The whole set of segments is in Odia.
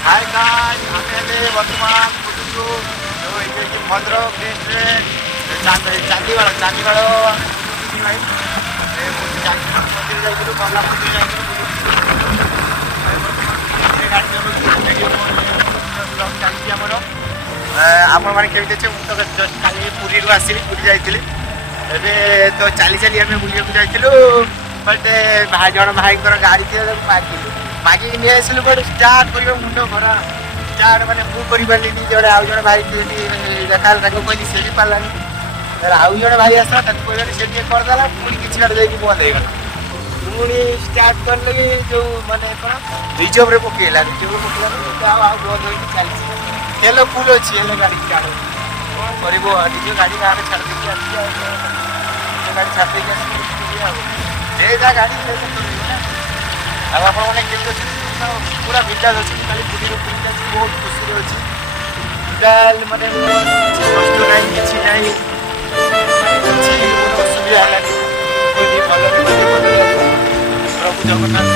हाय गाइस ଆମେ ଏବେ ବର୍ତ୍ତମାନ ବୁଲୁଛୁ ଯୋଉ ଏଇ ଯେ ଭଦ୍ରକ ଡିଷ୍ଟ୍ରିକ୍ଟରେ ଚାନ୍ଦିବାଳ ଭାଇ ଚାନ୍ଦିବାଳ ମନ୍ଦିର ଯାଇଥିଲୁ ଗଲା ମନ୍ଦିର ଯାଇଥିଲୁ ଚାଲିଛି ଆମର ଆପଣମାନେ କେମିତି ଅଛେ ମୁଁ ତ ଜଷ୍ଟ କାଲି ପୁରୀରୁ ଆସିଲି ପୁରୀ ଯାଇଥିଲି ଏବେ ତ ଚାଲି ଚାଲି ଆମେ ବୁଲିବାକୁ ଯାଇଥିଲୁ ବଟ୍ ଜଣ ଭାଇଙ୍କର ଗାଡ଼ି ଥିଲା ତାକୁ ମାଗିଲୁ ମାଗିକି ନେଇ ଆସିଲୁ ଗୋଟେ ଷ୍ଟାର୍ଟ କରିବା ମୁଣ୍ଡ ଖରା ଷ୍ଟାର୍ଟ ମାନେ ମୁଁ କରିପାରିଲିନି ଜଣେ ଆଉ ଜଣେ ଭାଇ ଦେଖା ହେଲା ତାକୁ କହିଲି ସେ ବି ପାରିଲାନି ଆଉ ଜଣେ ଭାଇ ଆସିଲା ତାକୁ କହିଲେ ସେ ଟିକେ କରିଦେଲା ପୁଣି କିଛି ବାଟ ଯାଇକି ବନ୍ଦ ହେଇଗଲା ପୁଣି ଷ୍ଟାର୍ଟ କଲେ ବି ଯୋଉ ମାନେ କ'ଣ ରିଜର୍ଭରେ ପକେଇଲା ଆଉ ବନ୍ଦ ହେଇକି ଚାଲିଛି ତେଲ ଫୁଲ ଅଛି ହେଲେ ଗାଡ଼ି ଷ୍ଟାର୍ଟ କ'ଣ କରିବ ନିଜ ଗାଡ଼ି ଗାଁରେ ଛାଡ଼ି ଦେଇକି ଆସିଛି ଆଉ ନିଜ ଗାଡ଼ି ଛାଡ଼ି ଦେଇକି ଆସିକି ଆଉ ଯେ ଯାହା ଗାଡ଼ି ସେ କରିବ ନା ଆଉ ଆପଣମାନେ କେମିତି ଅଛନ୍ତି ପୁରା ବିନ୍ଦାସ ଅଛି ଖାଲି ବୁଲିରୁ ବିନ୍ଦାସ ବହୁତ ଖୁସିରେ ଅଛି ଟୋଟାଲ ମାନେ କିଛି କଷ୍ଟ ନାହିଁ କିଛି ନାହିଁ କିଛି ଅସୁବିଧା ହେଲାନି ଭଲରେ ପ୍ରଭୁ ଜଗନ୍ନାଥ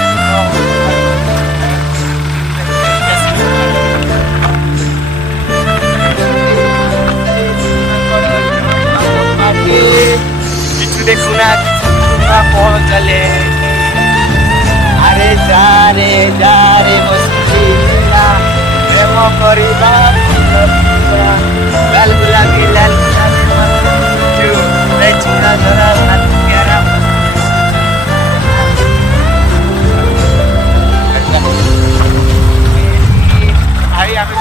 কিছু দেখুনা কଣ ଚାଲେ আরে যা রে বসিলা প্রেম করিবা লাল গোলাপি রে চূড়া ধরা প্যারা ভাই আমি